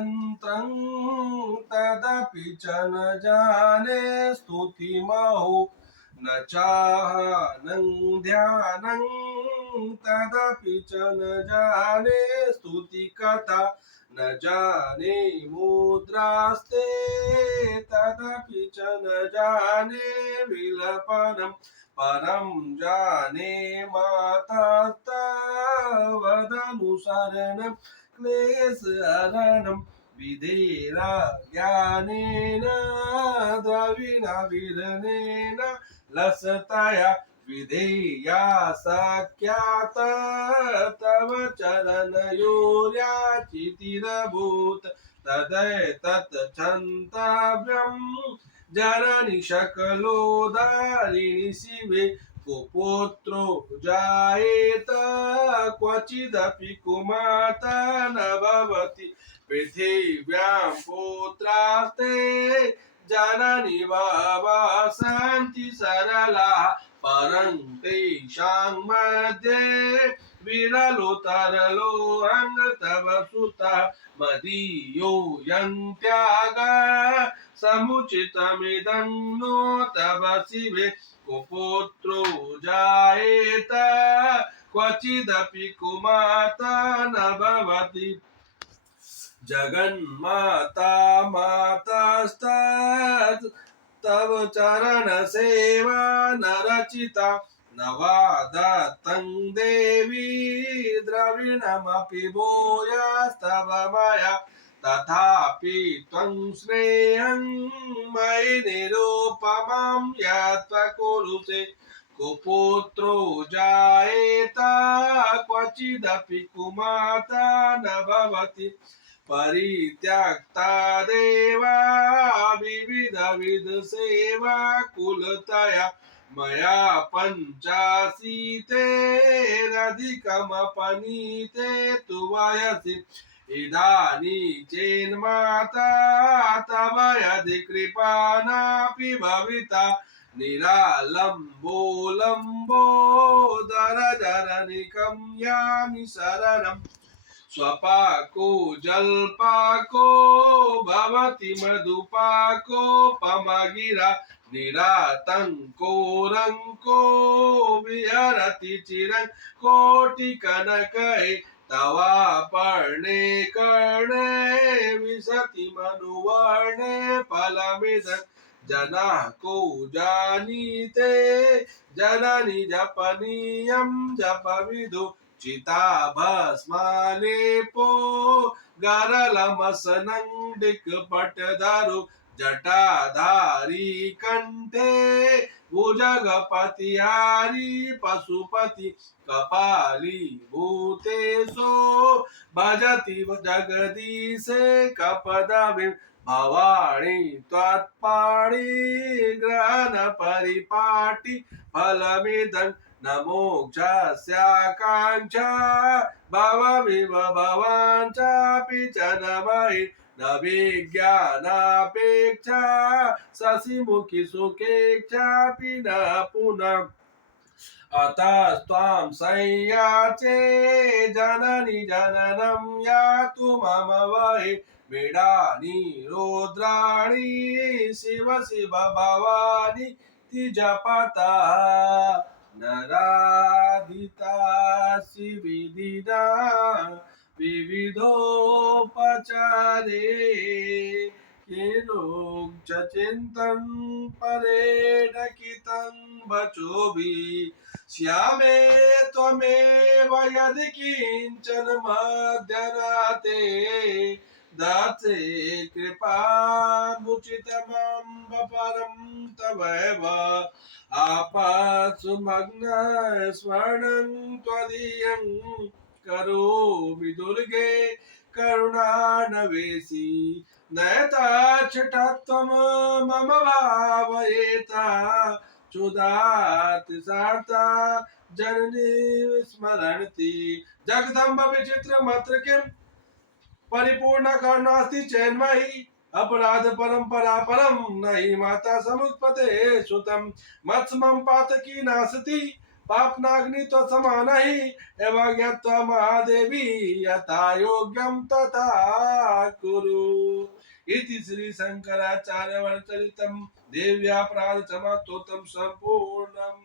मंत्रं तदपि च न जाने स्तुतिमहो न चाहनं ध्यानं तदपि च न जाने स्तुतिकथा न जाने मुद्रास्ते तदपि च न जाने विलपनम् परं जाने मातस्तवदनुसरणं क्लेशहरणं विधेरा ज्ञानेन द्रविणविरनेन लसतया विधेया सख्यात तव चरणयोर्याचितिरभूत तदैतत् क्षन्तव्यम् जननि शकलोदारिणि शिवे कुपुत्रो जायेत क्वचिदपि कुमाता न भवति पृथिव्यां पुत्रास्ते जननि वासन्ति सरलाः परं तेषां मध्ये विरलो तरलो तव सुता मदीयो यन्त्यागा समुचितमिदं नो तव शिवे कुपुत्रो जायेत क्वचिदपि कुमाता न भवति जगन्माता मातास्तत् तव चरण सेवा न रचिता न वा दत्तं देवी द्रविणमपि भूयास्तव मया तथापि त्वं स्नेहं मयि निरुपमां यत्त्व कुरुषे कुपुत्रो जायेत क्वचिदपि कुमाता न भवति परित्यक्ता देवा विविध सेवा कुलतया मया पञ्चाशीतेरधिकमपनीते तु वयसि इदानीं चेन्माता तव यदि कृपा नापि भविता निरालम्बोलम्बोदरजननिकं यामि शरणम् स्वपाको जल्पाको भवति मधुपाकोपमगिरा निरातङ्को रङ्को विहरति चिरं कोटिकनकै तवापर्णे कर्णे विशति मनुवर्णे फलमिदं जनाः को जानीते जननि जपनीयं जपविदु चिताभस्मालेपो गरलमसनं दिक्पटधरो जटाधारी कंठे भुजगपतिहारी पशुपति कपाली भूतेशो भजति जगदीशे कपदवि भवाणी त्वत्पाणि ग्रहण परिपाटि फलमिदं न मोक्षस्याकाङ्क्षा भवमिव भवाञ्चापि च न मयि न विज्ञानापेक्षा शशिमुखि सुखेक्षापि न पुनः अतस्त्वां संयाचे जननि जननं यातु मम वै बिडानि रुद्राणि शिव शिव भवानि तिजपता नराधितासि विधिना विविधोपचारे किलोक्ष चिन्तं परेणकितं वचोभिः श्यामे त्वमेव यदि किञ्चन मध्यराते दासे कृपामुचितमम्ब परं तवैव आपत्सुमग्नः स्वर्णं त्वदीयं करोमि दुर्गे करुणानवेशी नयताच्छटात्वं मम भावयेता चुदाति सार्था जननी स्मरणति जगदम्ब विचित्र मात्र किम परिपूर्ण करुणास्ति चैन्मयी अपराध परंपरा परम नहीं माता समुत्पते सुतम मत्स्मम पातकी नासती पाप नाग्नि तो समान ही एवं ज्ञात्वा महादेवी यथा योग्यम तथा कुरु। इति श्री शंकराचार्य वर्चरितम देव्या प्राण क्षमा स्तोत्रम संपूर्णम।